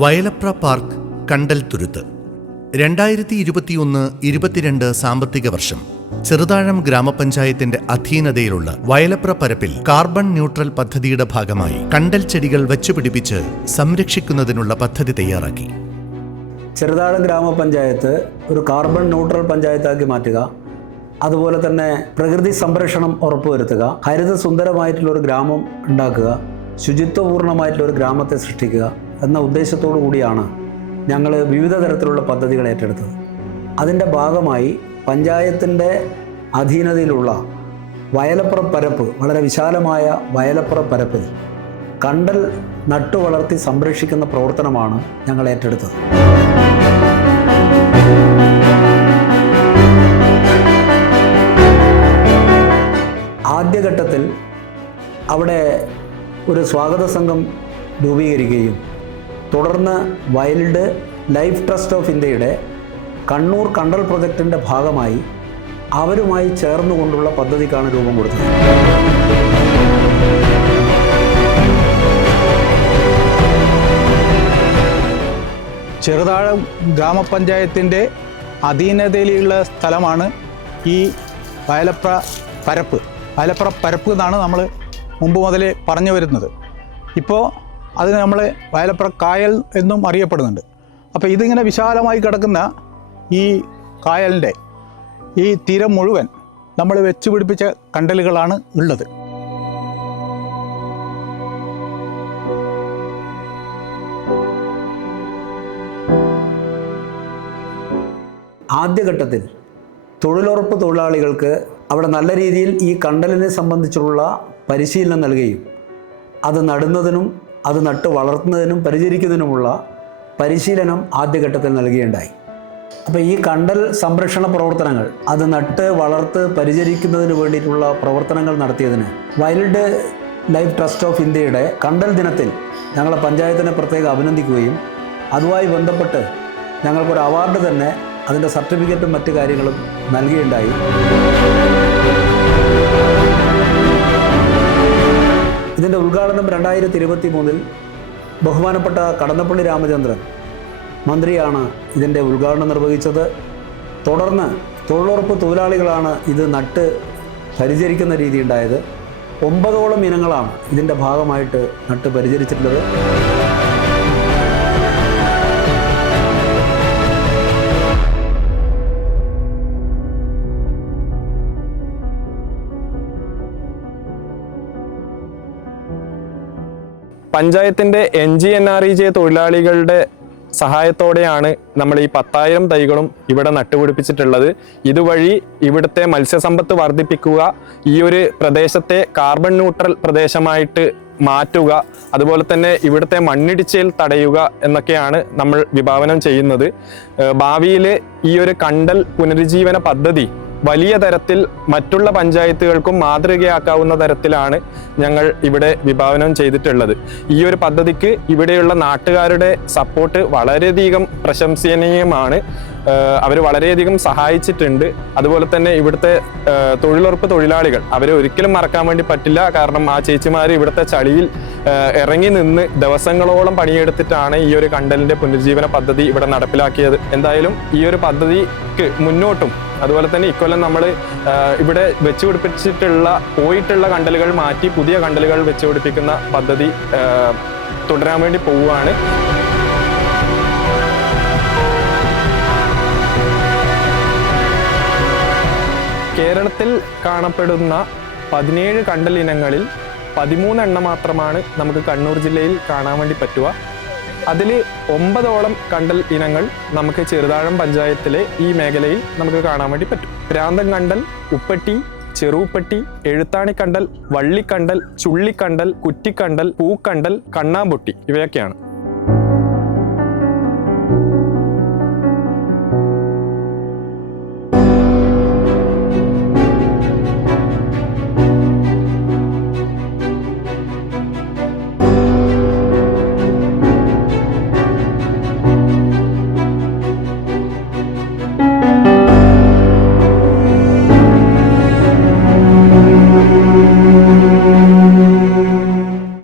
Vayalapra park കണ്ടൽ തുരുത്ത് 2021-22 സാമ്പത്തിക വർഷം ചെറുതാഴം ഗ്രാമപഞ്ചായത്തിന്റെ അധീനതയിലുള്ള വയലപ്ര പരപ്പിൽ കാർബൺ ന്യൂട്രൽ പദ്ധതിയുടെ ഭാഗമായി കണ്ടൽ ചെടികൾ വച്ചുപിടിപ്പിച്ച് സംരക്ഷിക്കുന്നതിനുള്ള പദ്ധതി തയ്യാറാക്കി. ചെറുതാഴം ഗ്രാമപഞ്ചായത്ത് ഒരു കാർബൺ ന്യൂട്രൽ പഞ്ചായത്താക്കി മാറ്റുക, അതുപോലെ തന്നെ പ്രകൃതി സംരക്ഷണം ഉറപ്പുവരുത്തുക, ഹരിത സുന്ദരമായിട്ടുള്ളൊരു ഗ്രാമം ഉണ്ടാക്കുക, ശുചിത്വപൂർണ്ണമായിട്ടുള്ളൊരു ഗ്രാമത്തെ സൃഷ്ടിക്കുക എന്ന ഉദ്ദേശത്തോടു കൂടിയാണ് ഞങ്ങൾ വിവിധ തരത്തിലുള്ള പദ്ധതികൾ ഏറ്റെടുത്തത്. അതിൻ്റെ ഭാഗമായി പഞ്ചായത്തിൻ്റെ അധീനതയിലുള്ള വയലപ്ര പരപ്പ്, വളരെ വിശാലമായ വയലപ്ര പരപ്പിൽ കണ്ടൽ നട്ടുവളർത്തി സംരക്ഷിക്കുന്ന പ്രവർത്തനമാണ് ഞങ്ങൾ ഏറ്റെടുത്തത്. ആദ്യഘട്ടത്തിൽ അവിടെ ഒരു സ്വാഗത സംഘം രൂപീകരിക്കുകയും തുടർന്ന് വൈൽഡ് ലൈഫ് ട്രസ്റ്റ് ഓഫ് ഇന്ത്യയുടെ കണ്ണൂർ കണ്ടൽ പ്രൊജക്റ്റിൻ്റെ ഭാഗമായി അവരുമായി ചേർന്നുകൊണ്ടുള്ള പദ്ധതിക്കാണ് രൂപം കൊടുത്തത്. ചെറുതാഴം ഗ്രാമപഞ്ചായത്തിൻ്റെ അധീനതയിലുള്ള സ്ഥലമാണ് ഈ വയലപ്ര പരപ്പ്. വയലപ്ര പരപ്പ് എന്നാണ് നമ്മൾ മുമ്പ് മുതലേ പറഞ്ഞു വരുന്നത്. ഇപ്പോൾ അത് നമ്മൾ വയലപ്ര കായൽ എന്നും അറിയപ്പെടുന്നുണ്ട്. അപ്പോൾ ഇതിങ്ങനെ വിശാലമായി കിടക്കുന്ന ഈ കായലിൻ്റെ ഈ തീരം മുഴുവൻ നമ്മൾ വെച്ച് പിടിപ്പിച്ച കണ്ടലുകളാണ് ഉള്ളത്. ആദ്യഘട്ടത്തിൽ തൊഴിലുറപ്പ് തൊഴിലാളികൾക്ക് അവിടെ നല്ല രീതിയിൽ ഈ കണ്ടലിനെ സംബന്ധിച്ചുള്ള പരിശീലനം നൽകുകയും അത് നടുന്നതിനും അത് നട്ട് വളർത്തുന്നതിനും പരിചരിക്കുന്നതിനുമുള്ള പരിശീലനം ആദ്യഘട്ടത്തിൽ നൽകുകയുണ്ടായി. അപ്പോൾ ഈ കണ്ടൽ സംരക്ഷണ പ്രവർത്തനങ്ങൾ, അത് നട്ട് വളർത്ത് പരിചരിക്കുന്നതിന് വേണ്ടിയിട്ടുള്ള പ്രവർത്തനങ്ങൾ നടത്തിയതിന് വൈൽഡ് ലൈഫ് ട്രസ്റ്റ് ഓഫ് ഇന്ത്യയുടെ കണ്ടൽ ദിനത്തിൽ ഞങ്ങളെ പഞ്ചായത്തിനെ പ്രത്യേകം അഭിനന്ദിക്കുകയും അതുമായി ബന്ധപ്പെട്ട് ഞങ്ങൾക്കൊരു അവാർഡ് തന്നെ, അതിൻ്റെ സർട്ടിഫിക്കറ്റും മറ്റു കാര്യങ്ങളും നൽകുകയുണ്ടായി. ഇതിൻ്റെ ഉദ്ഘാടനം 2023 ബഹുമാനപ്പെട്ട കടന്നപ്പള്ളി രാമചന്ദ്രൻ മന്ത്രിയാണ് ഇതിൻ്റെ ഉദ്ഘാടനം നിർവഹിച്ചത്. തുടർന്ന് തൊഴിലുറപ്പ് തൊഴിലാളികളാണ് ഇത് നട്ട് പരിചരിക്കുന്ന രീതി ഉണ്ടായത്. 9ഓളം ഇനങ്ങളാണ് ഇതിൻ്റെ ഭാഗമായിട്ട് നട്ട് പരിചരിച്ചിട്ടുള്ളത്. പഞ്ചായത്തിൻ്റെ NGNREJ തൊഴിലാളികളുടെ സഹായത്തോടെയാണ് നമ്മൾ ഈ 10,000 തൈകളും ഇവിടെ നട്ടുപിടിപ്പിച്ചിട്ടുള്ളത്. ഇതുവഴി ഇവിടുത്തെ മത്സ്യസമ്പത്ത് വർദ്ധിപ്പിക്കുക, ഈ ഒരു പ്രദേശത്തെ കാർബൺ ന്യൂട്രൽ പ്രദേശമായിട്ട് മാറ്റുക, അതുപോലെ തന്നെ ഇവിടുത്തെ മണ്ണിടിച്ചിൽ തടയുക എന്നൊക്കെയാണ് നമ്മൾ വിഭാവനം ചെയ്യുന്നത്. ഭാവിയിൽ ഈ ഒരു കണ്ടൽ പുനരുജ്ജീവന പദ്ധതി വലിയ തരത്തിൽ മറ്റുള്ള പഞ്ചായത്തുകൾക്കും മാതൃകയാക്കാവുന്ന തരത്തിലാണ് ഞങ്ങൾ ഇവിടെ വിഭാവനം ചെയ്തിട്ടുള്ളത്. ഈ ഒരു പദ്ധതിക്ക് ഇവിടെയുള്ള നാട്ടുകാരുടെ സപ്പോർട്ട് വളരെയധികം പ്രശംസനീയമാണ്. അവർ വളരെയധികം സഹായിച്ചിട്ടുണ്ട്. അതുപോലെ തന്നെ ഇവിടുത്തെ തൊഴിലുറപ്പ് തൊഴിലാളികൾ, അവരെ ഒരിക്കലും മറക്കാൻ വേണ്ടി പറ്റില്ല. കാരണം ആ ചേച്ചിമാർ ഇവിടുത്തെ ചളിയിൽ ഇറങ്ങി നിന്ന് ദിവസങ്ങളോളം പണിയെടുത്തിട്ടാണ് ഈ ഒരു കണ്ടലിൻ്റെ പുനരുജ്ജീവന പദ്ധതി ഇവിടെ നടപ്പിലാക്കിയത്. എന്തായാലും ഈ ഒരു പദ്ധതിക്ക് മുന്നോട്ടും അതുപോലെ തന്നെ ഇക്കൊല്ലം നമ്മൾ ഇവിടെ വെച്ചുപിടിപ്പിച്ചിട്ടുള്ള പോയിട്ടുള്ള കണ്ടലുകൾ മാറ്റി പുതിയ കണ്ടലുകൾ വെച്ചുപിടിപ്പിക്കുന്ന പദ്ധതി തുടരാൻ വേണ്ടി പോവുകയാണ്. കേരളത്തിൽ കാണപ്പെടുന്ന 17 കണ്ടൽ ഇനങ്ങളിൽ 13 എണ്ണം മാത്രമാണ് നമുക്ക് കണ്ണൂർ ജില്ലയിൽ കാണാൻ വേണ്ടി പറ്റുക. അതിൽ 9ഓളം കണ്ടൽ ഇനങ്ങൾ നമുക്ക് ചെറുതാഴം പഞ്ചായത്തിലെ ഈ മേഖലയിൽ നമുക്ക് കാണാൻ വേണ്ടി പറ്റും. പ്രാന്തൻ കണ്ടൽ, ഉപ്പട്ടി, ചെറുപ്പട്ടി, എഴുത്താണിക്കണ്ടൽ, വള്ളിക്കണ്ടൽ, ചുള്ളിക്കണ്ടൽ, കുറ്റിക്കണ്ടൽ, പൂക്കണ്ടൽ, കണ്ണാമ്പൊട്ടി ഇവയൊക്കെയാണ്.